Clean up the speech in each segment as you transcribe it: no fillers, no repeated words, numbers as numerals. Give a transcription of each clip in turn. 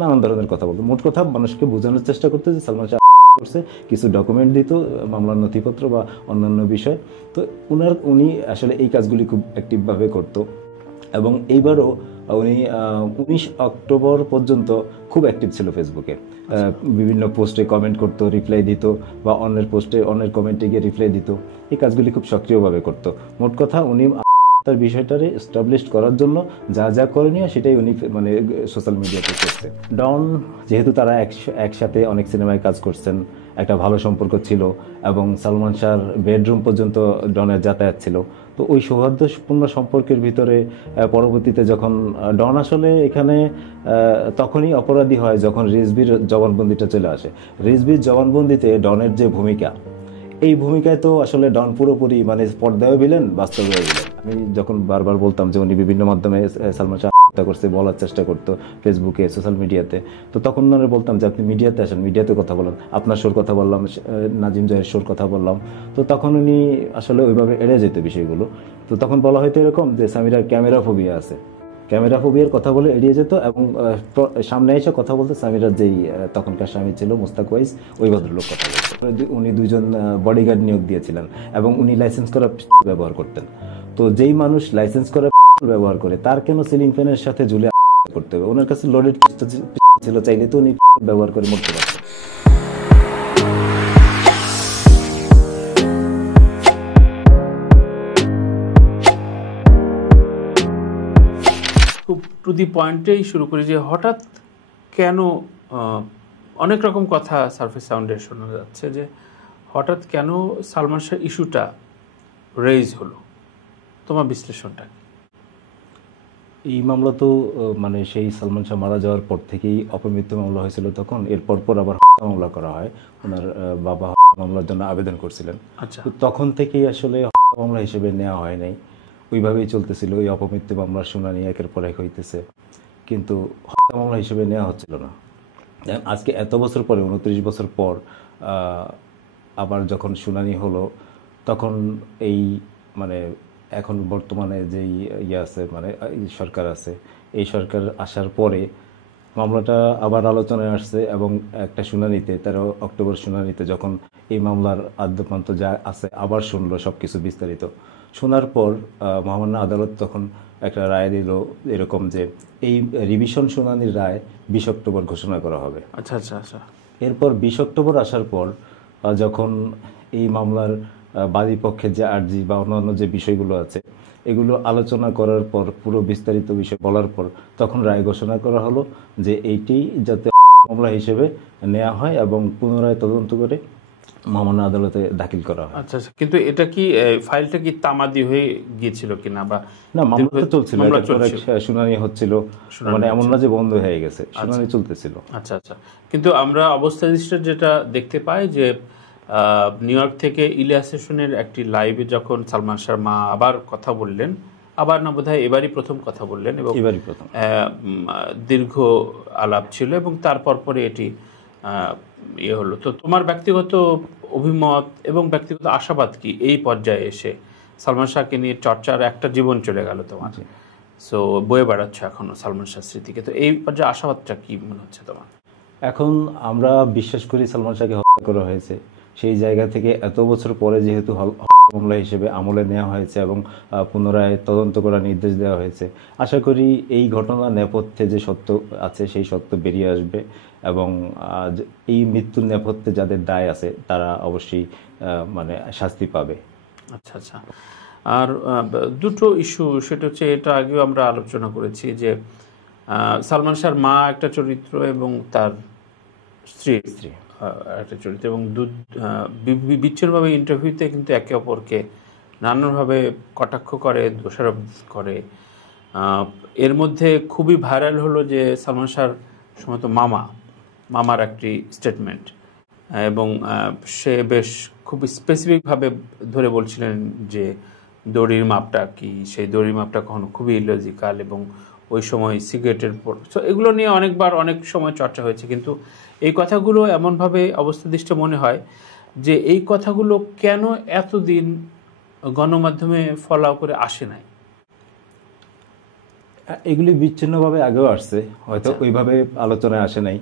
নানান ধরনের কথা বলতো। মোট কথা মানুষকে বোঝানোর চেষ্টা করতো যে সালমান শাহ করছে, কিছু ডকুমেন্ট দিত, মামলার নথিপত্র বা অন্যান্য বিষয়। তো উনি আসলে এই কাজগুলি খুব অ্যাক্টিভভাবে করতো। এবং এইবারও উনি 19 অক্টোবর পর্যন্ত খুব অ্যাক্টিভ ছিল ফেসবুকে। বিভিন্ন পোস্টে কমেন্ট করতো, রিপ্লাই দিত, বা অন্যের পোস্টে অন্যের কমেন্টে গিয়ে রিপ্লাই দিত। এই কাজগুলি খুব সক্রিয়ভাবে করতো। মোট কথা উনি তার বিষয়টারে এস্টাবলিশ করার জন্য যা যা করণীয় সেটাই উনি মানে সোশ্যাল মিডিয়াতে করছে। ডন যেহেতু তারা একসাথে অনেক সিনেমায় কাজ করছেন, একটা ভালো সম্পর্ক ছিল, এবং সালমান শাহর বেডরুম পর্যন্ত ডনের যাতায়াত ছিল। তো ওই সৌহার্দ্যপূর্ণ সম্পর্কের ভিতরে পরবর্তীতে যখন ডন আসলে এখানে তখনই অপরাধী হয় যখন রিজভির জবানবন্দিটা চলে আসে। রিজভির জবানবন্দিতে ডনের যে ভূমিকা, এই ভূমিকায় তো আসলে ডন পুরোপুরি মানে পর্দায়ও ভিলেন, বাস্তবেও ভিলেন। আমি যখন বারবার বলতাম যে উনি বিভিন্ন মাধ্যমে সালমান শাহ হত্যা করছে বলার চেষ্টা করতো ফেসবুকে, সোশ্যাল মিডিয়াতে, তো তখন ওনারা বলতাম যে আপনি মিডিয়াতে আসেন, মিডিয়াতে কথা বলেন, আপনার শোর কথা বললাম, নাজিম জয়ের শোর কথা বললাম। তো তখন উনি আসলে ওইভাবে এড়ে যেত বিষয়গুলো। তো তখন বলা হয়তো এরকম যে সামিরার ক্যামেরা ফোবিয়া আছে, ক্যামেরা ফোবিয়ার কথা বলে এড়িয়ে যেত, এবং সামনে এসে কথা বলতে সামিরার যেই তখনকার স্বামী ছিল মুস্তাক ওয়াইস, ওই ভদ্রলোক কথা বলতো। উনি দুইজন বডিগার্ড নিয়োগ দিয়েছিলেন, এবং উনি লাইসেন্স করা ব্যবহার করতেন। তো যেই মানুষ লাইসেন্স করা ব্যবহার করে তার কেন সিলিং ফ্যানের সাথে ঝুলে করতে হবে? ওনার কাছে লোডেড ছিল, চাইলে তো উনি ব্যবহার করে মরতে পারতেন। খুব টু দি পয়েন্টেই শুরু করি যে হঠাৎ কেন অনেক রকম কথা সারফেস সাউন্ডে শোনা যাচ্ছে যে হঠাৎ কেন সালমান শাহ ইস্যুটা রেইজ হলো, তোমার বিশ্লেষণটা? এই মামলা তো মানে সেই সালমান শাহ মারা যাওয়ার পর থেকেই অপমৃত্যু মামলা হয়েছিল। তখন এরপর আবার মামলা করা হয়, ওনার বাবা মামলার জন্য আবেদন করছিলেন। আচ্ছা, তো তখন থেকেই আসলে মামলা হিসেবে নেওয়া হয় নাই, ওইভাবেই চলতেছিল। ওই অপমৃত্যু মামলার শুনানি একের পর এক হইতেছে, কিন্তু হত্যা মামলা হিসেবে নেওয়া হচ্ছিল না। আজকে এত বছর পরে, 29 বছর পর আবার যখন শুনানি হলো, তখন এই মানে এখন বর্তমানে যেই আছে মানে সরকার আছে, এই সরকার আসার পরে মামলাটা আবার আলোচনায় আসছে, এবং একটা শুনানিতে 13 অক্টোবর শুনানিতে যখন এই মামলার আদ্যপান্ত যা আছে আবার শুনলো সব কিছু বিস্তারিত। শোনার পর মহামান্য আদালত তখন একটা রায় দিল এরকম যে এই রিভিশন শুনানির রায় 20 অক্টোবর ঘোষণা করা হবে। আচ্ছা আচ্ছা আচ্ছা। এরপর 20 অক্টোবর আসার পর যখন এই মামলার বাদী পক্ষের যে আর্জি বা অন্যান্য যে বিষয়গুলো আছে এগুলো আলোচনা করার পর, পুরো বিস্তারিত বিষয় বলার পর, তখন রায় ঘোষণা করা হলো যে এইটি যাতে মামলা হিসেবে নেওয়া হয় এবং পুনরায় তদন্ত করে মহামান্য আদালতে দাখিল করা হয়। আচ্ছা আচ্ছা, কিন্তু এটা কি ফাইলটা কি তামাদি হয়ে গিয়েছিল কিনা? বা না, মামলা তো চলছিল, শুনানি হচ্ছিল, মানে এমন না যে বন্ধ হয়ে গেছে, শুনানি চলতেছিল। আচ্ছা আচ্ছা। কিন্তু আমরা অবস্থা যেটা দেখতে পাই যে নিউ ইয়র্ক থেকে ইলিয়াস হোসেনের একটি লাইভে যখন সালমান শাহর মা আবার কথা বললেন, আবার না বোধহয় এবারই প্রথম কথা বললেন, এবং এবারই প্রথম দীর্ঘ আলাপ ছিল, এবং তারপর পরে এটি ইয়ে হলো। তো তোমার ব্যক্তিগত অভিমত এবং ব্যক্তিগত আশাবাদ কি এই পর্যায়ে এসে? সালমান শাহকে নিয়ে চর্চার একটা জীবন চলে গেল তোমার, সো বয়ে বেড়াচ্ছ এখনো সালমান শাহ স্মৃতিকে, তো এই পর্যায়ে আশাবাদটা কি মনে হচ্ছে তোমার? এখন আমরা বিশ্বাস করি সালমান শাহকে হত্যা করা হয়েছে, সেই জায়গা থেকে এত বছর পরে যেহেতু মামলা হিসেবে আমলে নেওয়া হয়েছে এবং পুনরায় তদন্ত করার নির্দেশ দেওয়া হয়েছে, আশা করি এই ঘটনার নেপথ্যে যে সত্য আছে সেই সত্য বেরিয়ে আসবে, এবং এই মৃত্যুর নেপথ্যে যাদের দায় আছে তারা অবশ্যই মানে শাস্তি পাবে। আচ্ছা আচ্ছা। আর দুটো ইস্যু, সেটা হচ্ছে এটা আগেও আমরা আলোচনা করেছি যে সালমান শাহর মা একটা চরিত্র এবং তার স্ত্রী একটা চরিত্র, এবং বিচ্ছিন্নভাবে ইন্টারভিউতে কিন্তু একে অপরকে নানানভাবে কটাক্ষ করে, দোষারোপ করে। এর মধ্যে খুবই ভাইরাল হলো যে সালমান শাহর সম্ভবত মামার একটি স্টেটমেন্ট, এবং সে বেশ খুব স্পেসিফিকভাবে ধরে বলছিলেন যে দড়ির মাপটা কি, সেই দড়ির মাপটা কখনো খুবই ইলজিক্যাল, এবং ওই সময় সিগারেটের পর, তো এগুলো নিয়ে অনেকবার অনেক সময় চর্চা হয়েছে। কিন্তু এই কথাগুলো এমনভাবে অবস্থাদৃষ্ট মনে হয় যে এই কথাগুলো কেন এতদিন গণমাধ্যমে ফলো করে আসে নাই? এগুলি বিচ্ছিন্নভাবে আগেও আসছে, হয়তো ওইভাবে আলোচনায় আসে নাই।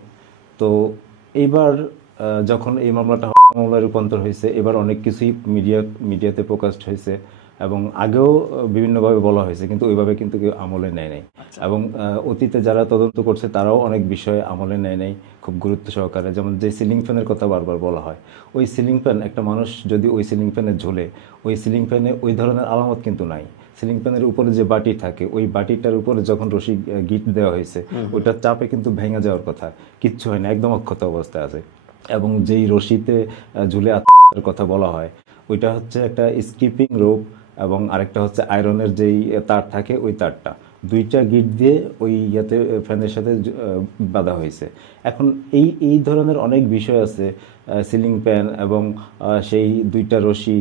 তো এইবার যখন এই মামলাটা মামলায় রূপান্তর হয়েছে, এবার অনেক কিছুই মিডিয়াতে প্রকাশ হয়েছে এবং আগেও বিভিন্নভাবে বলা হয়েছে, কিন্তু ওইভাবে কিন্তু কেউ আমলে নেয় নাই। এবং অতীতে যারা তদন্ত করছে তারাও অনেক বিষয়ে আমলে নেয় নাই খুব গুরুত্ব সহকারে। যেমন যে সিলিং ফ্যানের কথা বারবার বলা হয়, ওই সিলিং ফ্যান, একটা মানুষ যদি ওই সিলিং ফ্যানে ঝোলে, ওই সিলিং ফ্যানে ওই ধরনের আলামত কিন্তু নাই। সিলিং ফ্যানের উপরে যে বাটি থাকে, ওই বাটিটার উপরে যখন রশি গিট দেওয়া হয়েছে, ওইটার চাপে কিন্তু ভেঙে যাওয়ার কথা, কিচ্ছু হয় না, একদম অক্ষত অবস্থায় আছে। এবং যেই রশিতে ঝুলে আত্মার কথা বলা হয়, ওইটা হচ্ছে একটা স্কিপিং রোপ, এবং আরেকটা হচ্ছে আয়রনের যেই তার থাকে, ওই তারটা দুইটা গিট দিয়ে ওই ইয়াতে ফ্যানের সাথে বাঁধা হয়েছে। এখন এই ধরনের অনেক বিষয় আছে, সিলিং ফ্যান এবং সেই দুইটা রশি,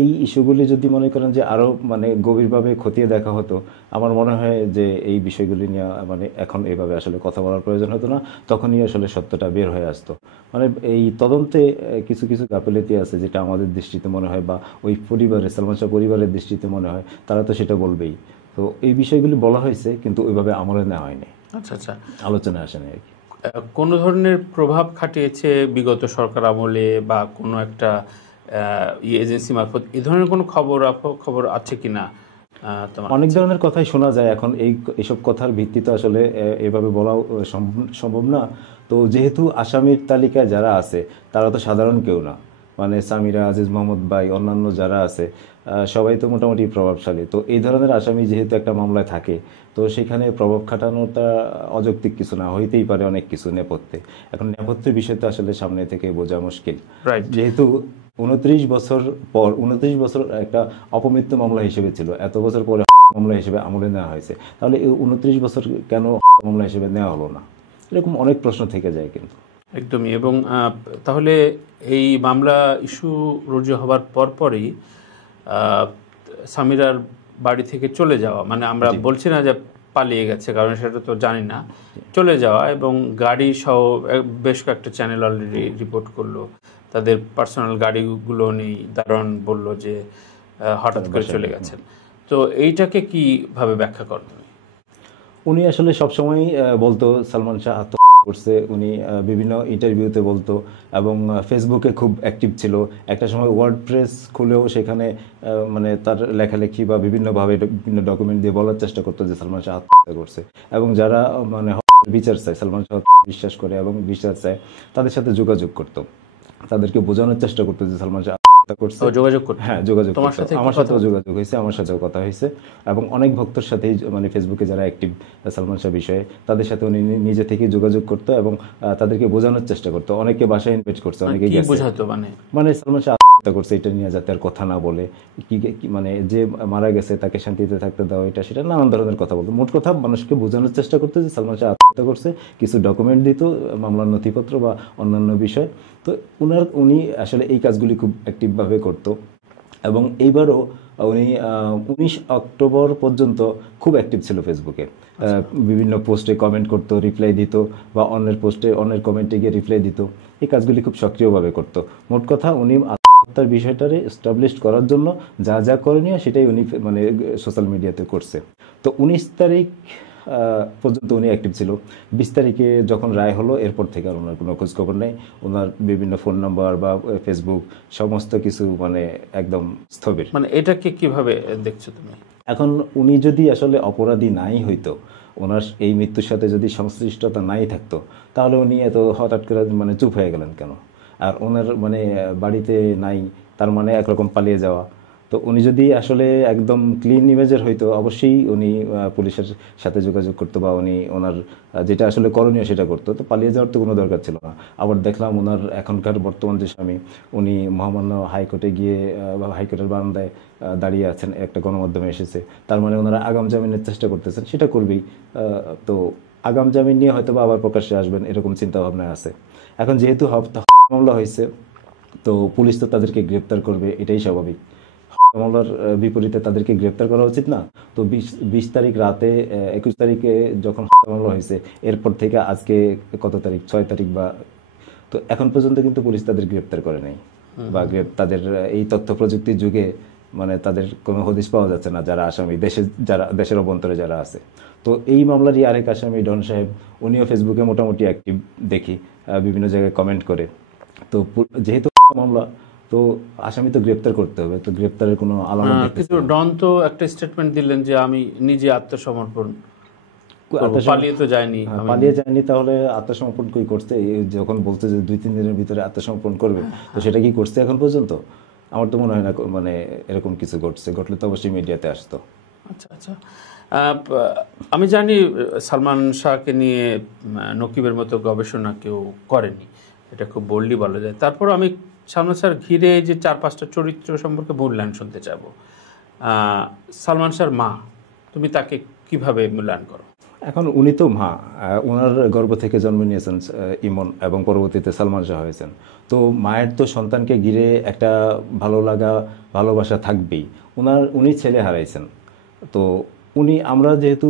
এই ইস্যুগুলি যদি মনে করেন যে আরও মানে গভীরভাবে খতিয়ে দেখা হতো, আমার মনে হয় যে এই বিষয়গুলি নিয়ে মানে এখন এইভাবে আসলে কথা বলার প্রয়োজন হতো না, তখনই আসলে সত্যটা বের হয়ে আসতো। মানে এই তদন্তে কিছু কিছু গাফিলতি আছে যেটা আমাদের দৃষ্টিতে মনে হয়, বা ওই পরিবারের, সালমান শাহ পরিবারের দৃষ্টিতে মনে হয়, তারা তো সেটা বলবেই। তো এই বিষয়গুলি বলা হয়েছে, কিন্তু ওইভাবে আমলে নেওয়া হয়নি, আচ্ছা, আলোচনায় আসেনি আর কি। কোন ধরনের প্রভাব খাটিয়েছে বিগত সরকার আমলে বা কোনো একটা এজেন্সি মারফত, এই ধরনের কোনো খবর আছে কিনা? অনেক ধরনের কথাই শোনা যায় এখন, এইসব কথার ভিত্তিতে আসলে এভাবে বলাও সম্ভব না। তো যেহেতু আসামির তালিকায় যারা আছে তারা তো সাধারণ কেউ না, মানে সামিরা, আজিজ মোহাম্মদ ভাই, অন্যান্য যারা আছে সবাই তো মোটামুটি প্রভাবশালী। তো এই ধরনের আসামি যেহেতু একটা মামলায় থাকে, তো সেখানে প্রভাব খাটানোটা অযৌক্তিক কিছু না, হইতেই পারে অনেক কিছু নেপথ্যে। এখন নেপথ্যের বিষয় তো আসলে সামনে থেকে বোঝা মুশকিল, যেহেতু 29 বছর পর, 29 বছর একটা অপমৃত্যু মামলা হিসেবে ছিল, এত বছর পরে মামলা হিসেবে আমলে নেওয়া হয়েছে, তাহলে এই 29 বছর কেন মামলা হিসেবে নেওয়া হলো না? এরকম অনেক প্রশ্ন থেকে যায় কিন্তু। একদমই। এবং তাহলে এই মামলা ইস্যু রুজু হবার পরপরই সামিরার বাড়ি থেকে চলে যাওয়া, মানে আমরা বলছি না যে পালিয়ে গেছে, কারণ সেটা তো জানি না, চলে যাওয়া, এবং গাড়ি সহ বেশ কয়েকটা চ্যানেল অলরেডি রিপোর্ট করলো তাদের পার্সোনাল গাড়িগুলো নেই, দারোয়ান বলল যে হঠাৎ করে চলে গেছেন। তো এইটাকে কিভাবে ব্যাখ্যা করেন? উনি আসলে সবসময় বলতো সালমান শাহ আত্মহত্যা করছে, উনি বিভিন্ন ইন্টারভিউতে বলতো, এবং ফেসবুকে খুব অ্যাক্টিভ ছিল। একটা সময় ওয়ার্ডপ্রেস খুলেও সেখানে মানে তার লেখালেখি বা বিভিন্নভাবে বিভিন্ন ডকুমেন্ট দিয়ে বলার চেষ্টা করতো যে সালমান শাহ আত্মহত্যা করছে। এবং যারা মানে বিচার চায়, সালমান শাহ বিশ্বাস করে এবং বিচার চায়, তাদের সাথে যোগাযোগ করতো, তাদেরকে বোঝানোর চেষ্টা করতো যে সালমান শাহ করছে, যোগাযোগ করতে। হ্যাঁ, যোগাযোগ করতে। আমার সাথেও যোগাযোগ হয়েছে, আমার সাথেও কথা হয়েছে, এবং অনেক ভক্তর সাথেই, মানে ফেসবুকে যারা অ্যাক্টিভ সালমান শাহ বিষয়ে, তাদের সাথে উনি নিজে থেকে যোগাযোগ করতো এবং তাদেরকে বোঝানোর চেষ্টা করতো। অনেকে বাসায় ইনভাইট করছে, অনেকে গেছে, মানে সালমান শাহ আত্মহত্যা করছে এটা নিয়ে যাতে আর কথা না বলে, মানে যে মারা গেছে তাকে শান্তিতে থাকতে দাও, এটা সেটা নানান ধরনের কথা বলতো। মোট কথা মানুষকে বোঝানোর চেষ্টা করতো যে সালমান শাহ আত্মহত্যা করছে, কিছু ডকুমেন্ট দিত, মামলার নথিপত্র বা অন্যান্য বিষয়। তো উনি আসলে এই কাজগুলি খুব অ্যাক্টিভভাবে করতো। এবং এইবারও উনি 19 অক্টোবর পর্যন্ত খুব অ্যাক্টিভ ছিল ফেসবুকে, বিভিন্ন পোস্টে কমেন্ট করতো, রিপ্লাই দিত, বা অন্যের পোস্টে, অন্যের কমেন্টে গিয়ে রিপ্লাই দিত। এই কাজগুলি খুব সক্রিয়ভাবে করতো। মোট কথা উনি আত্মহত্যার বিষয়টারে এস্টাবলিশ করার জন্য যা যা করণীয় সেটাই উনি মানে সোশ্যাল মিডিয়াতে করছে। তো 19 তারিখ পর্যন্ত উনি অ্যাক্টিভ ছিল। 20 তারিখে যখন রায় হলো, এরপর থেকে আর ওনার কোনো খোঁজখবর নেই। ওনার বিভিন্ন ফোন নাম্বার বা ফেসবুক সমস্ত কিছু মানে একদম স্থবির। মানে এটাকে কিভাবে দেখছো তুমি? এখন উনি যদি আসলে অপরাধী নাই হইতো, ওনার এই মৃত্যুর সাথে যদি সংশ্লিষ্টতা নাই থাকতো, তাহলে উনি এত হঠাৎ করে মানে চুপ হয়ে গেলেন কেন? আর ওনার মানে বাড়িতে নাই, তার মানে একরকম পালিয়ে যাওয়া। তো উনি যদি আসলে একদম ক্লিন ইমেজের হইতো, অবশ্যই উনি পুলিশের সাথে যোগাযোগ করতো, বা উনি ওনার যেটা আসলে করণীয় সেটা করতো। তো পালিয়ে যাওয়ার তো কোনো দরকার ছিল না। আবার দেখলাম ওনার এখনকার বর্তমান যে স্বামী, উনি মহামান্য হাইকোর্টে গিয়ে হাইকোর্টের বারান্দায় দাঁড়িয়ে আছেন, একটা গণমাধ্যমে এসেছে, তার মানে ওনারা আগাম জামিনের চেষ্টা করতেছেন, সেটা করবেই। তো আগাম জামিন নিয়ে হয়তো বা আবার প্রকাশ্যে আসবেন, এরকম চিন্তা ভাবনা আছে। এখন যেহেতু মামলা হয়েছে, তো পুলিশ তো তাদেরকে গ্রেপ্তার করবে, এটাই স্বাভাবিক। মামলার বিপরীতে তাদেরকে গ্রেপ্তার করা উচিত না? তো 20 তারিখ রাতে, 21 তারিখে যখন মামলা হয়েছে, এরপর থেকে আজকে কত তারিখ, 6 তারিখ, বা তো এখন পর্যন্ত কিন্তু পুলিশ তাদের গ্রেপ্তার করে নাই, বা তাদের এই তথ্য প্রযুক্তির যুগে মানে তাদের কোনো হদিশ পাওয়া যাচ্ছে না, যারা আসামি দেশের অভ্যন্তরে যারা আছে। তো এই মামলারই আরেক আসামি ডন সাহেব, উনিও ফেসবুকে মোটামুটি অ্যাক্টিভ দেখি, বিভিন্ন জায়গায় কমেন্ট করে। তো যেহেতু মামলা, তো আসামি তো গ্রেপ্তার করতে হবে, তো গ্রেপ্তারের কোনো আলামত দেখতেছি কিন্তু ডন তো একটা স্টেটমেন্ট দিলেন যে আমি নিজে আত্মসমর্পণ করব, পালিয়ে তো যায়নি। পালিয়ে যায়নি, তাহলে আত্মসমর্পণ কি করছে? যখন বলছে যে 2-3 দিনের ভিতরে আত্মসমর্পণ করবে, তো সেটা কি করছে এখন পর্যন্ত? আমার তো মনে হয় না মানে এরকম কিছু ঘটলে তো অবশ্যই মিডিয়াতে আসতো। আচ্ছা আচ্ছা, আমি জানি সালমান শাহকে নিয়ে নকিবের মতো গবেষণা কেউ করেনি, এটা খুব বোল্ডলি বলা যায়। তারপর আমি সালমান শাহর ঘিরে যে 4-5টা চরিত্র সম্পর্কে মূল্যায়ন শুনতে চাব। সালমান শাহর মা, তুমি তাকে কিভাবে মূল্যায়ন করো? এখন উনি তো মা, ওনার গর্ভ থেকে জন্ম নিয়েছেন ইমন, এবং পরবর্তীতে সালমান শাহ হয়েছেন। তো মায়ের তো সন্তানকে ঘিরে একটা ভালো লাগা, ভালোবাসা থাকবেই। উনি ছেলে হারাইছেন, তো আমরা যেহেতু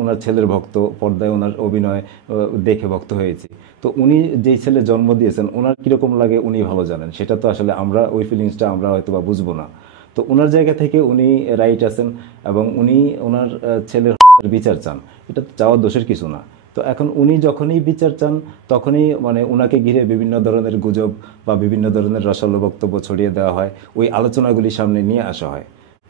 ওনার ছেলের ভক্ত, পর্দায় ওনার অভিনয় দেখে ভক্ত হয়েছি। তো উনি যেই ছেলে জন্ম দিয়েছেন, ওনার কীরকম লাগে উনি ভালো জানেন। সেটা তো আসলে আমরা ওই ফিলিংসটা আমরা হয়তো বা বুঝবো না। তো ওনার জায়গা থেকে উনি রাইট আছেন, এবং উনি ওনার ছেলের বিচার চান, এটা তো চাওয়ার দোষের কিছু না। তো এখন উনি যখনই বিচার চান, তখনই মানে ওনাকে ঘিরে বিভিন্ন ধরনের গুজব বা বিভিন্ন ধরনের রসালো বক্তব্য ছড়িয়ে দেওয়া হয়, ওই আলোচনাগুলি সামনে নিয়ে আসা হয়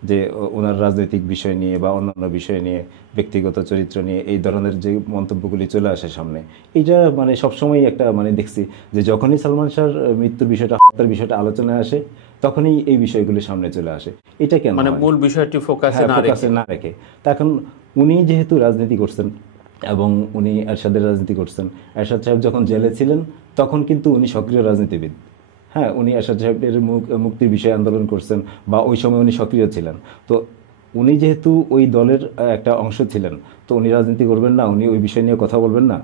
যে ওনার রাজনৈতিক বিষয় নিয়ে বা অন্যান্য বিষয় নিয়ে, ব্যক্তিগত চরিত্র নিয়ে এই ধরনের যে মন্তব্যগুলি চলে আসে সামনে। এইটা মানে সবসময় একটা মানে দেখছি যে যখনই সালমান শাহর মৃত্যুর বিষয়টা, হত্যার বিষয়টা আলোচনায় আসে, তখনই এই বিষয়গুলি সামনে চলে আসে। এটা কেন মানে মূল বিষয়টি ফোকাসে না রেখে। তা এখন উনি যেহেতু রাজনীতি করছেন, এবং উনি এরশাদের রাজনীতি করছেন, এরশাদ সাহেব যখন জেলে ছিলেন তখন কিন্তু উনি সক্রিয় রাজনীতিবিদ। হ্যাঁ, উনি এরশাদ সাহেবের মুক্তির বিষয়ে আন্দোলন করছেন, বা ওই সময় উনি সক্রিয় ছিলেন। তো উনি যেহেতু ওই দলের একটা অংশ ছিলেন, তো উনি রাজনীতি করবেন না? উনি ওই বিষয় নিয়ে কথা বলবেন না?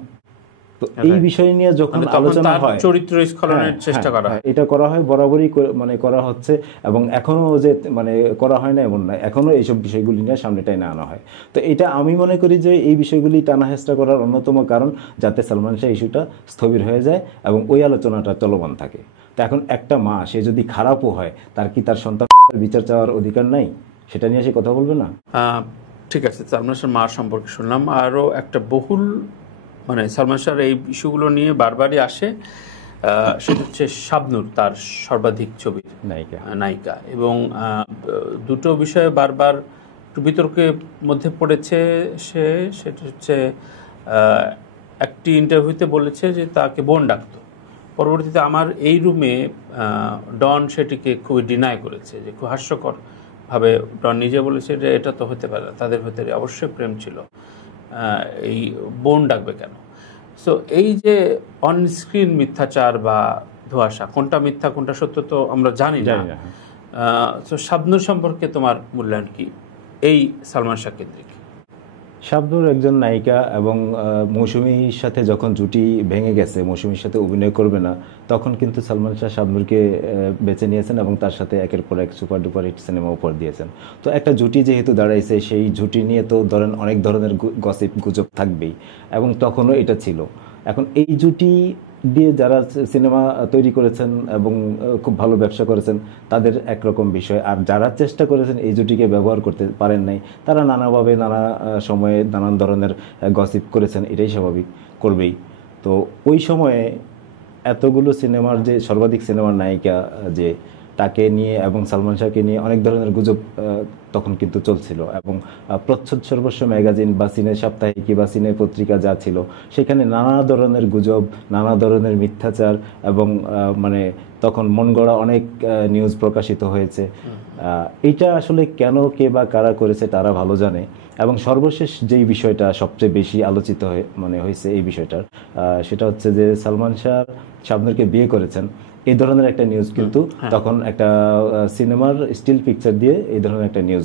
তো এই বিষয় নিয়ে যখন আলোচনা হয়, চরিত্র স্খলনের চেষ্টা করা হয়, এটা করা হয়, বরাবরই মানে করা হচ্ছে, এবং এখনো যে মানে করা হয় না এমন না, এখনো এইসব বিষয়গুলি নিয়ে সামনে টাইনে আনা হয়। তো এটা আমি মনে করি যে এই বিষয়গুলি টানা হেঁচড়া করার অন্যতম কারণ, যাতে সালমান শাহ ইস্যুটা স্থবির হয়ে যায় এবং ওই আলোচনাটা চলমান থাকে। তো এখন একটা মা, সে যদি খারাপও হয়, তার কি তার সন্তানের বিচার চাওয়ার অধিকার নাই? সেটা নিয়ে সে কথা বলবে না? ঠিক আছে, সালমান শাহর মার সম্পর্কে শুনলাম। আরও একটা বহুল মানে সালমান শাহর এই ইস্যুগুলো নিয়ে বারবারই আসে, সেটা হচ্ছে শাবনূর, তার সর্বাধিক ছবির নায়িকা। এবং দুটো বিষয়ে বারবার একটু বিতর্কের মধ্যে পড়েছে সেটা হচ্ছে একটি ইন্টারভিউতে বলেছে যে তাকে বোন ডাকতো। পরবর্তীতে আমার এই রুমে ডন সেটিকে খুবই ডিনাই করেছে, যে খুব হাস্যকরভাবে ডন নিজে বলেছে যে এটা তো হতে পারে না, তাদের ভেতরে অবশ্যই প্রেম ছিল, এই বোন ডাকবে কেন? সো এই যে অনস্ক্রিন মিথ্যাচার বা ধোঁয়াশা, কোনটা মিথ্যা কোনটা সত্য তো আমরা জানি না। তো শাবনূর সম্পর্কে তোমার মূল্যায়ন কি এই সালমান শাহ কেন্দ্রিক? শাবনূর একজন নায়িকা, এবং মৌসুমীর সাথে যখন জুটি ভেঙে গেছে, মৌসুমীর সাথে অভিনয় করবে না, তখন কিন্তু সালমান শাহ শাবনূরকে বেছে নিয়েছেন এবং তার সাথে একের পর এক সুপার ডুপার হিট সিনেমা উপহার দিয়েছেন। তো একটা জুটি যেহেতু দাঁড়াইছে, সেই জুটি নিয়ে তো ধরেন অনেক ধরনের গসিপ গুজব থাকবেই, এবং তখনও এটা ছিল। এখন এই জুটি দিয়ে যারা সিনেমা তৈরি করেছেন এবং খুব ভালো ব্যবসা করেছেন, তাদের একরকম বিষয়। আর যারা চেষ্টা করেছেন এই জুটিকে ব্যবহার করতে পারেন নাই, তারা নানাভাবে নানা সময়ে নানান ধরনের গসিপ করেছেন, এটাই স্বাভাবিক, করবেই। তো ওই সময়ে এতগুলো সিনেমার যে সর্বাধিক সিনেমার নায়িকা, যে তাকে নিয়ে এবং সালমান শাহকে নিয়ে অনেক ধরনের গুজব তখন কিন্তু চলছিল, এবং প্রচ্ছদ সর্বস্ব ম্যাগাজিন বা সিনে সাপ্তাহিকী বা সিনে পত্রিকা যা ছিল, সেখানে নানা ধরনের গুজব, নানা ধরনের মিথ্যাচার, এবং মানে তখন মন গড়া অনেক নিউজ প্রকাশিত হয়েছে। এইটা আসলে কেন, কে বা কারা করেছে তারা ভালো জানে। এবং সর্বশেষ যেই বিষয়টা সবচেয়ে বেশি আলোচিত হয়েছে এই বিষয়টার, সেটা হচ্ছে যে সালমান শাহ শাবনূরকে বিয়ে করেছেন, এই ধরনের একটা নিউজ কিন্তু তখন একটা সিনেমার স্টিল পিকচার দিয়ে এই ধরনের একটা নিউজ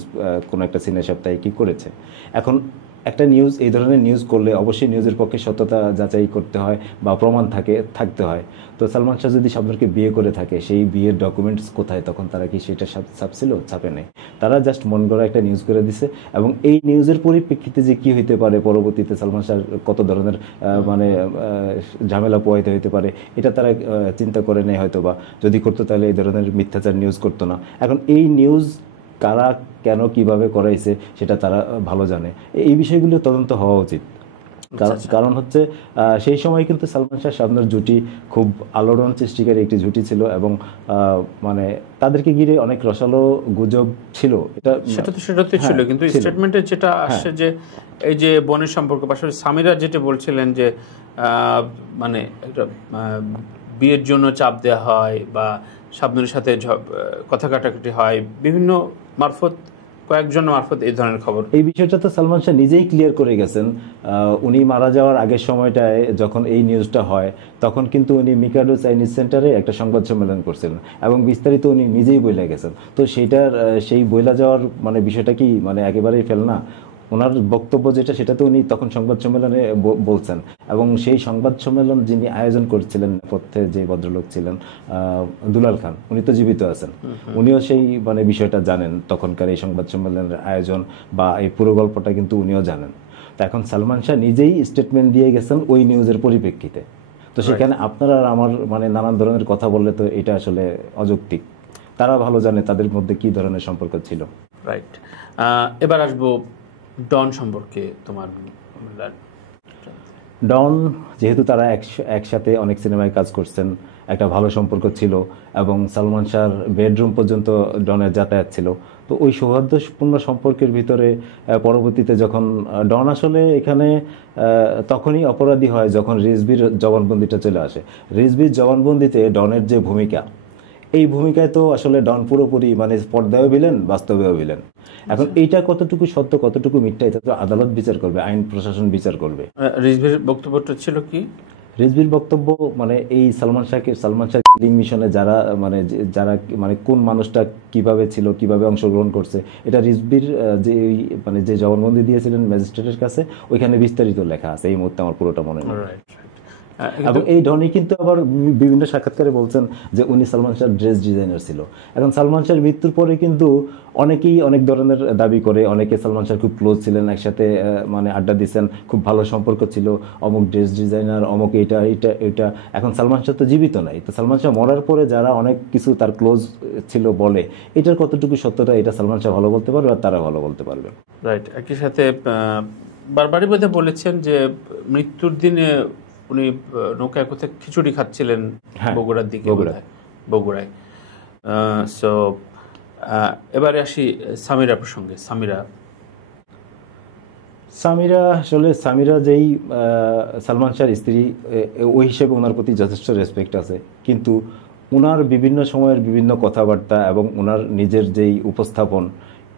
কোনো একটা সিনে সপ্তাহে কি করেছে। এখন একটা নিউজ, এই ধরনের নিউজ করলে অবশ্যই নিউজের পক্ষে সত্যতা যাচাই করতে হয় বা প্রমাণ থাকতে হয়। তো সালমান শাহ যদি শাবনূরকে বিয়ে করে থাকে, সেই বিয়ের ডকুমেন্টস কোথায়? তখন তারা কি সেটা ছাপছিল? ছাপে নেই, তারা জাস্ট মন গড়া একটা নিউজ করে দিছে। এবং এই নিউজের পরিপ্রেক্ষিতে যে কি হইতে পারে, পরবর্তীতে সালমান শাহ কত ধরনের মানে ঝামেলা পোহাইতে হইতে পারে, এটা তারা চিন্তা করে নেয় হয়তো, বা যদি করতো তাহলে এই ধরনের মিথ্যাচার নিউজ করতো না। এখন এই নিউজ কারা কেন কিভাবে করাইছে সেটা তারা ভালো জানে। এই বিষয়গুলো তদন্ত হওয়া উচিত। কারণ হচ্ছে সেই সময় কিন্তু সালমান শাহ শাবনূর জুটি খুব আলোড়ন সৃষ্টিকারী একটি জুটি ছিল, এবং মানে তাদেরকে ঘিরে অনেক রসালো গুজব ছিল। সেটাতে ছিল, কিন্তু স্টেটমেন্টে যেটা আসছে যে এই যে বোনের সম্পর্ক, পাশাপাশি সামিরা যেটা বলছিলেন যে মানে একটা বিয়ের জন্য চাপ দেওয়া হয় বা শাবনূরের সাথে কথা কাটাকাটি হয় বিভিন্ন মারফত, কয়েকজন মারফত এই ধরনের খবর। এই বিষয়টা তো সালমান শাহ নিজেই ক্লিয়ার করে গেছেন। উনি মারা যাওয়ার আগের সময়টায় যখন এই নিউজটা হয়, তখন কিন্তু উনি মিকাডো চাইনিজ সেন্টারে একটা সংবাদ সম্মেলন করছিলেন, এবং বিস্তারিত উনি নিজেই বইলা গেছেন। তো সেই বইলা যাওয়ার মানে বিষয়টা কি মানে একেবারেই ফেল না? ওনার বক্তব্য যেটা, সেটা তো উনি তখন সংবাদ সম্মেলনে বলছেন, এবং সেই সংবাদ সম্মেলন যিনি আয়োজন করছিলেন নেপথ্যে যে ভদ্রলোক ছিলেন দুলাল খান, উনি তো জীবিত আছেন, উনিও সেই মানে বিষয়টা জানেন, তখনকার এই সংবাদ সম্মেলনের আয়োজন বা এই পুরো গল্পটা কিন্তু উনিও জানেন। তো এখন সালমান শাহ নিজেই স্টেটমেন্ট দিয়ে গেছেন ওই নিউজের পরিপ্রেক্ষিতে। তো সেখানে আপনারা আর আমার মানে নানান ধরনের কথা বললে তো এটা আসলে অযৌক্তিক। তারা ভালো জানে তাদের মধ্যে কি ধরনের সম্পর্ক ছিল। রাইট। এবার আসবো ডন সম্পর্কে। তোমার ডন, যেহেতু তারা একসাথে অনেক সিনেমায় কাজ করছেন, একটা ভালো সম্পর্ক ছিল, এবং সালমান শাহর বেডরুম পর্যন্ত ডনের যাতায়াত ছিল। তো ওই সৌহার্দ্যপূর্ণ সম্পর্কের ভিতরে পরবর্তীতে যখন ডন আসলে এখানে তখনই অপরাধী হয় যখন রিজভির জবানবন্দিটা চলে আসে। রিজভির জবানবন্দিতে ডনের যে ভূমিকা, এই ভূমিকায় তো আসলে ডন পুরোপুরি মানে পর্দায়ও ভিলেন, বাস্তবেও ভিলেন। এখন এইটা কতটুকু সত্য কতটুকু মিথ্যা, এটা তো আদালত বিচার করবে, আইন প্রশাসন বিচার করবে। রিজভির বক্তব্যটা ছিল কি? রিজভির বক্তব্য মানে এই সালমান শাহ কিলিং মিশনে যারা মানে কোন মানুষটা কিভাবে ছিল, কিভাবে অংশগ্রহণ করছে, এটা রিজভির যে জবানবন্দি দিয়েছিলেন ম্যাজিস্ট্রেটের কাছে, ওইখানে বিস্তারিত লেখা আছে। এই মুহূর্তে আমার পুরোটা মনে নেই। এবং এই ডনি কিন্তু আবার বিভিন্ন সাক্ষাৎকারে বলছেন যে উনি সালমান শাহর ড্রেস ডিজাইনার ছিল। এখন সালমান শাহর মৃত্যুর পরে কিন্তু অনেকেই অনেক ধরনের দাবি করে, অনেকে সালমান শাহ খুব ক্লোজ ছিলেন, একসাথে মানে আড্ডা দিচ্ছেন, খুব ভালো সম্পর্ক ছিল, অমুক ড্রেস ডিজাইনার, অমুক এটা। এখন সালমান শাহ তো জীবিত নাই। তো সালমান শাহ মরার পরে যারা অনেক কিছু তার ক্লোজ ছিল বলে, এটার কতটুকু সত্যতা, এটা সালমান শাহ ভালো বলতে পারবে আর তারা ভালো বলতে পারবে। রাইট। একই সাথে বারবারই বোধহয় বলেছেন যে মৃত্যুর দিনে উনি নৌকায় কোথায় খিচুড়ি খাচ্ছিলেন বগুড়ার দিকে, বগুড়ায়। সো এবারে আসি সামিরা প্রসঙ্গে। সামিরা যেই সালমান শাহর স্ত্রী, ওই হিসেবে ওনার প্রতি যথেষ্ট রেসপেক্ট আছে, কিন্তু ওনার বিভিন্ন সময়ের বিভিন্ন কথাবার্তা এবং ওনার নিজের যেই উপস্থাপন,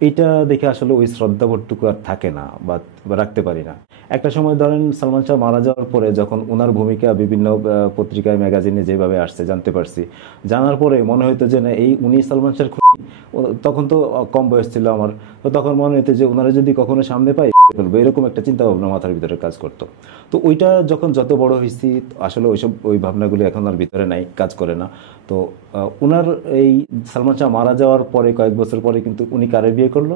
এইটা দেখে আসলে ওই শ্রদ্ধাবোধটুকু আর থাকে না বা রাখতে পারি না। একটা সময় ধরেন সালমান শাহ মারা যাওয়ার পরে যখন ওনার ভূমিকা বিভিন্ন পত্রিকায় ম্যাগাজিনে যেভাবে আসছে জানতে পারছি, জানার পরে মনে হইতো যে না, এই উনি সালমান শাহর খুনি। তখন তো কম বয়স ছিল আমার, তো তখন মনে হইতো যে ওনারা যদি কখনো সামনে পাই ফেলবো, এরকম একটা চিন্তা ভাবনা মাথার ভিতরে কাজ করতো। তো ওইটা যখন যত বড় হয়েছি আসলে ওই ভাবনাগুলি এখন আর ভিতরে নাই, কাজ করে না। তো ওনার এই সালমান শাহ মারা যাওয়ার পরে কয়েক বছর পরে কিন্তু উনি কারে বিয়ে করলো?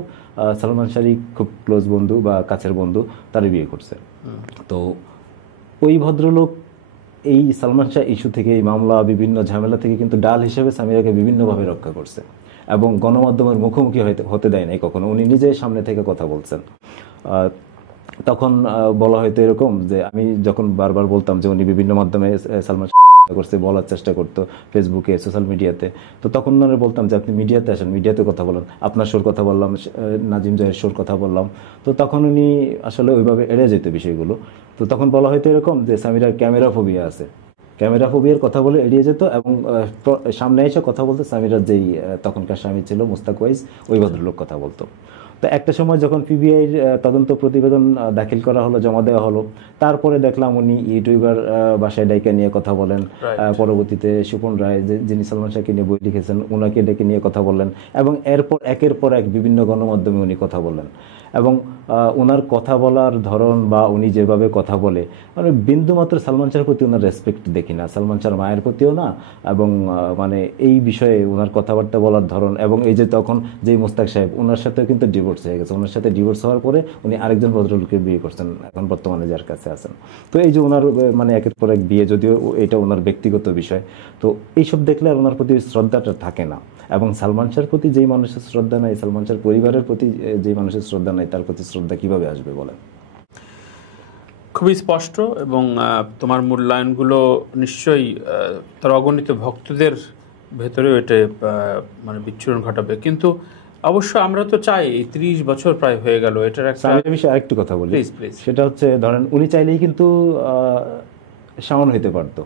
সালমান শাহরই খুব ক্লোজ বন্ধু বা কাছের বন্ধু, তারে বিয়ে করছে। তো ওই ভদ্রলোক এই সালমান শাহ ইস্যু থেকে, এই মামলা বিভিন্ন ঝামেলা থেকে কিন্তু ডাল হিসেবে সামিরাকে বিভিন্নভাবে রক্ষা করছে, এবং গণমাধ্যমের মুখোমুখি হতে দেয় নাই কখনো। উনি নিজে সামনে থেকে কথা বলছেন। তখন বলা হয়তো এরকম যে, আমি যখন বারবার বলতাম যে উনি বিভিন্ন মাধ্যমে সালমান করছে, বলার চেষ্টা করতো ফেসবুকে, সোশ্যাল মিডিয়াতে, তো তখন ওনারা বলতাম যে আপনি মিডিয়াতে আসেন, মিডিয়াতে কথা বলেন, আপনার শোর কথা বললাম, নাজিম জয়ের শোর কথা বললাম। তো তখন উনি আসলে ওইভাবে এড়ে যেত বিষয়গুলো। তো তখন বলা হয়তো এরকম যে সামিরার ক্যামেরা ফোবিয়া আছে, ক্যামেরা ফোবিয়ার কথা বলে এড়িয়ে যেত, এবং সামনে এসে কথা বলতে সামিরার যেই তখনকার স্বামী ছিল মুস্তাক ওয়াইস, ওই ভদ্রলোক কথা বলতো। তো একটা সময় যখন পিবিআইর তদন্ত প্রতিবেদন দাখিল করা হলো, জমা দেওয়া হলো, তারপরে দেখলাম উনি ইউটিউবার বাসায় ডেকে নিয়ে কথা বলেন। পরবর্তীতে সুপন রায়, যিনি সালমান শাহকে নিয়ে বই লিখেছেন, ওনাকে ডেকে নিয়ে কথা বললেন, এবং এরপর একের পর এক বিভিন্ন গণমাধ্যমে উনি কথা বললেন। এবং ওনার কথা বলার ধরন বা উনি যেভাবে কথা বলে, মানে বিন্দুমাত্র সালমান শাহের প্রতি ওনার রেসপেক্ট দেখি না, সালমান শাহর মায়ের প্রতিও না। এবং মানে এই বিষয়ে ওনার কথাবার্তা বলার ধরন, এবং এই যে তখন যেই মোস্তাক সাহেব, ওনার সাথেও কিন্তু ডিভোর্স হয়ে গেছে, ওনার সাথে ডিভোর্স হওয়ার পরে উনি আরেকজন ভদ্রলোককে বিয়ে করছেন এখন বর্তমানে যার কাছে আছেন। তো এই যে ওনার মানে একের পর এক বিয়ে, যদিও এটা ওনার ব্যক্তিগত বিষয়, তো এইসব দেখলে আর ওনার প্রতি শ্রদ্ধাটা থাকে না। এবং সালমান শাহর প্রতি যেই মানুষের শ্রদ্ধা নাই, সালমান শাহর পরিবারের প্রতি যেই মানুষের শ্রদ্ধা নাই, তার প্রতি শ্রদ্ধা কিভাবে আসবে বলেন? খুবই স্পষ্ট, এবং তোমার মূল্যায়নগুলো নিশ্চয়ই তার অগণিত ভক্তদের ভেতরেও এটা মানে বিচ্ছুরণ ঘটাবে। কিন্তু অবশ্য আমরা তো চাই, 30 বছর প্রায় হয়ে গেল এটার একটা বিষয়ে আরেকটু কথা বলি, প্লিজ। সেটা হচ্ছে ধরেন উনি চাইলেই কিন্তু শাওন হইতে পারতো,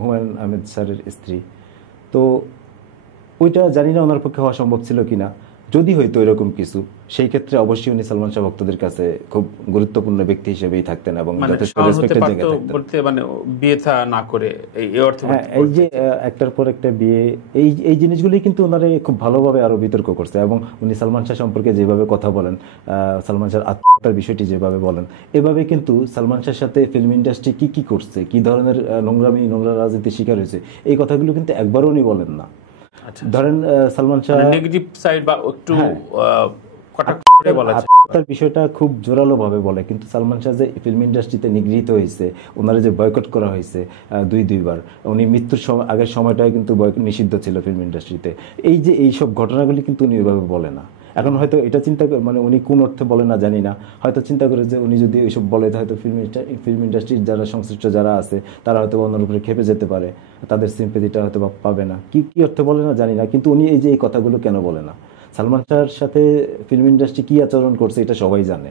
হুমায়ুন আহমেদ স্যারের স্ত্রী। তো ওইটা জানি না ওনার পক্ষে হওয়া সম্ভব ছিল কিনা। যদি হয়তো এরকম কিছু, সেই ক্ষেত্রে অবশ্যই উনি সালমান শাহ ভক্তদের কাছে খুব গুরুত্বপূর্ণ ব্যক্তি হিসেবেই থাকতেন এবং যথেষ্ট রেসপেক্টের জায়গায় থাকতেন। বলতে মানে বিয়ে থা না করে এই অর্থে, এই যে একটার পর একটা বিয়ে, এই জিনিসগুলি কিন্তু ওনারে খুব ভালোভাবে আরো বিতর্ক করছে। এবং উনি সালমান শাহ সম্পর্কে যেভাবে কথা বলেন, সালমান শাহর আত্মহত্যার বিষয়টি যেভাবে বলেন, এভাবে কিন্তু সালমান শাহর সাথে ফিল্ম ইন্ডাস্ট্রি কি করছে, কি ধরনের নোংরা রাজনীতির শিকার হয়েছে, এই কথাগুলো কিন্তু একবারও উনি বলেন না। ধরেন সালমান শাহ নেগেটিভ সাইড বা একটু তার বিষয়টা খুব জোরালো ভাবে বলে, কিন্তু সালমান শাহ যে ফিল্ম ইন্ডাস্ট্রিতে নিগৃহীত হয়েছে, ওনারা যে বয়কট করা হয়েছে দুইবার, উনি মৃত্যুর আগের সময়টাও কিন্তু নিষিদ্ধ ছিল ফিল্ম ইন্ডাস্ট্রিতে, এই যে এইসব ঘটনাগুলি কিন্তু উনি ওইভাবে বলে না। এখন হয়তো এটা চিন্তা করে, মানে উনি কোন অর্থে বলে না জানি না, হয়তো চিন্তা করে যে উনি যদি এইসব বলে হয়তো ফিল্ম ইন্ডাস্ট্রির যারা সংশ্লিষ্ট যারা আছে তারা হয়তো অন্যের উপরে খেপে যেতে পারে, তাদের সিম্পেথিটা হয়তো পাবে না, কি অর্থে বলে না জানি না। কিন্তু উনি এই যে এই কথাগুলো কেন বলে না? সালমান শাহর সাথে ফিল্ম ইন্ডাস্ট্রি কি আচরণ করছে এটা সবাই জানে।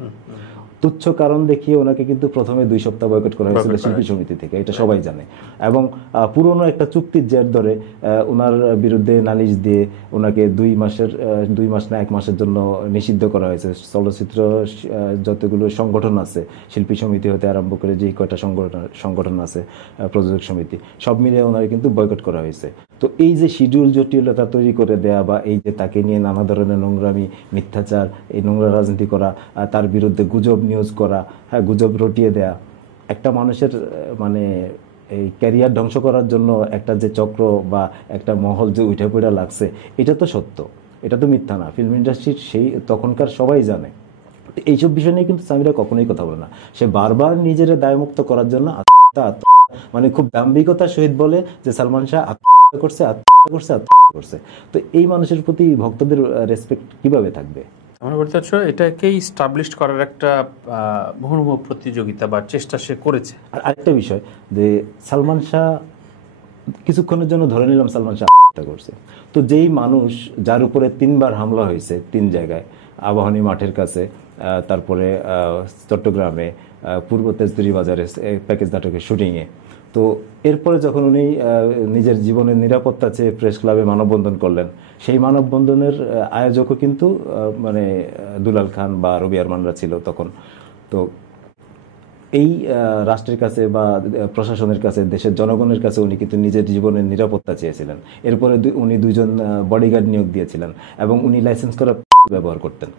তুচ্ছ কারণ দেখিয়ে ওনাকে কিন্তু প্রথমে 2 সপ্তাহ বয়কট করা হয়েছিল শিল্পী সমিতি থেকে, এটা সবাই জানে। এবং পুরনো একটা চুক্তির জের ধরে ওনার বিরুদ্ধে নালিশ দিয়ে ওনাকে 2 মাস না 1 মাসের জন্য নিষিদ্ধ করা হয়েছে। চলচ্চিত্র যতগুলো সংগঠন আছে, শিল্পী সমিতি হতে আরম্ভ করে যে কয়টা সংগঠন আছে, প্রযোজক সমিতি, সব মিলে ওনাকে কিন্তু বয়কট করা হয়েছে। তো এই যে শিডিউল জটিলতা তৈরি করে দেয়া, বা এই যে তাকে নিয়ে নানা ধরনের নোংরামি, মিথ্যাচার, এই নোংরা রাজনীতি করা, তার বিরুদ্ধে গুজব নিউজ করা, গুজব রটিয়ে দেয়া, একটা মানুষের মানে এই ক্যারিয়ার ধ্বংস করার জন্য একটা যে চক্র বা একটা মহল যে উঠে পড়ে লাগছে, এটা তো সত্য, এটা তো মিথ্যা না। ফিল্ম ইন্ডাস্ট্রির সেই তখনকার সবাই জানে। এইসব বিষয় নিয়ে কিন্তু সামিরা কখনোই কথা বলে না। সে বারবার নিজের দায়মুক্ত করার জন্য মানে খুব দাম্ভিকতার সহিত বলে যে সালমান শাহ আত্মহত্যা করছে। তো এই মানুষের প্রতি ভক্তদের রেসপেক্ট কিভাবে থাকবে? আমরা বলতে চাচ্ছি এটাকেই স্টাবলিশ করার একটা মুহুর্মুহ প্রতিযোগিতা বা চেষ্টা সে করেছে। আর আরেকটা বিষয় যে সালমান শাহ কিছুক্ষণের জন্য ধরে নিলাম সালমান শাহ আত্মহত্যা করছে, তো যেই মানুষ যার উপরে 3বার হামলা হয়েছে 3 জায়গায়, আবাহনী মাঠের কাছে, তারপরে চট্টগ্রামে, পূর্ব তেজতুরি বাজারে প্যাকেজ নাটকের শুটিংয়ে, তো এরপরে যখন উনি নিজের জীবনের নিরাপত্তা চেয়ে প্রেস ক্লাবে মানববন্ধন করলেন, সেই মানববন্ধনের আয়োজকও কিন্তু মানে দুলাল খান বা রবি আরমানরা ছিল তখন। তো এই রাষ্ট্রের কাছে বা প্রশাসনের কাছে, দেশের জনগণের কাছে উনি কিন্তু নিজের জীবনের নিরাপত্তা চেয়েছিলেন। এরপরে উনি 2জন বডিগার্ড নিয়োগ দিয়েছিলেন এবং উনি লাইসেন্স করা ব্যবহার করতেন।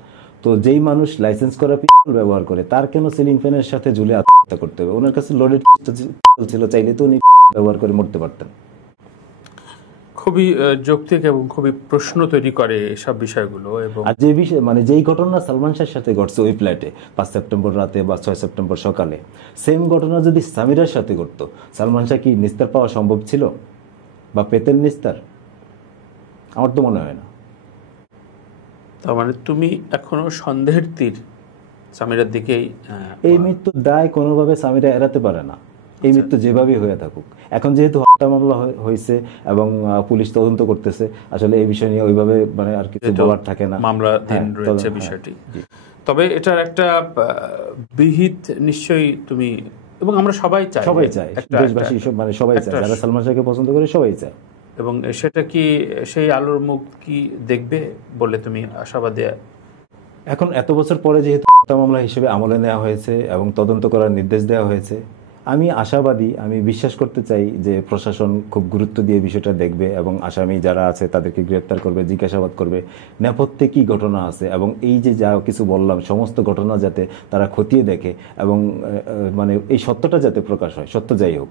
তো যেই মানুষ লাইসেন্স করা পিস্তল ব্যবহার করে, তার কেন সিলিং ফ্যানের সাথে ঝুলে আত্মহত্যা করতে হবে? ওনার কাছে লোডেড পিস্তল ছিল, চাইলে তো উনি ব্যবহার করে মরতে পারতেন। খুবই যৌক্তিক এবং খুবই প্রশ্ন তৈরি করে এসব বিষয়গুলো। এবং আর যে বিষয় মানে যেই ঘটনা সালমান শাহের সাথে ঘটছে ওই ফ্ল্যাটে 5 সেপ্টেম্বর রাতে বা 6 সেপ্টেম্বর সকালে, সেম ঘটনা যদি সামিরার সাথে ঘটতো, সালমান শাহ কি নিস্তার পাওয়া সম্ভব ছিল বা পেতেন নিস্তার? আমার তো মনে হয় না। তার মানে তুমি এখনো সন্দেহের তীর সামিরার দিকেই। এই মৃত্যুর দায় কোনোভাবে সামিরা এড়াতে পারে না, এই মৃত্যু যেভাবেই হয়ে থাকুক। এখন যেহেতু হত্যা মামলা হয়েছে এবং পুলিশ তদন্ত করতেছে, আসলে এই বিষয় নিয়ে ওইভাবে মানে আর কিছু বলার থাকে না, মামলা রয়েছে বিষয়টি। তবে এটার একটা বিহিত নিশ্চয়ই তুমি এবং আমরা সবাই চাই, দেশবাসী মানে সবাই চায়, যারা সালমান শাহকে পছন্দ করে সবাই চায়। এবং সেটা কি সেই আলোর মুখ কি দেখবে বলে তুমি আশাবাদী? এখন এত বছর পরে যেহেতু হত্যা মামলা হিসেবে আমলে নেওয়া হয়েছে এবং তদন্ত করার নির্দেশ দেওয়া হয়েছে, আমি আশাবাদী, আমি বিশ্বাস করতে চাই যে প্রশাসন খুব গুরুত্ব দিয়ে বিষয়টা দেখবে এবং আসামি যারা আছে তাদেরকে গ্রেপ্তার করবে, জিজ্ঞাসাবাদ করবে, নেপথ্যে কি ঘটনা আছে এবং এই যে যা কিছু বললাম সমস্ত ঘটনা যাতে তারা খতিয়ে দেখে এবং মানে এই সত্যটা যাতে প্রকাশ হয়, সত্য যাই হোক।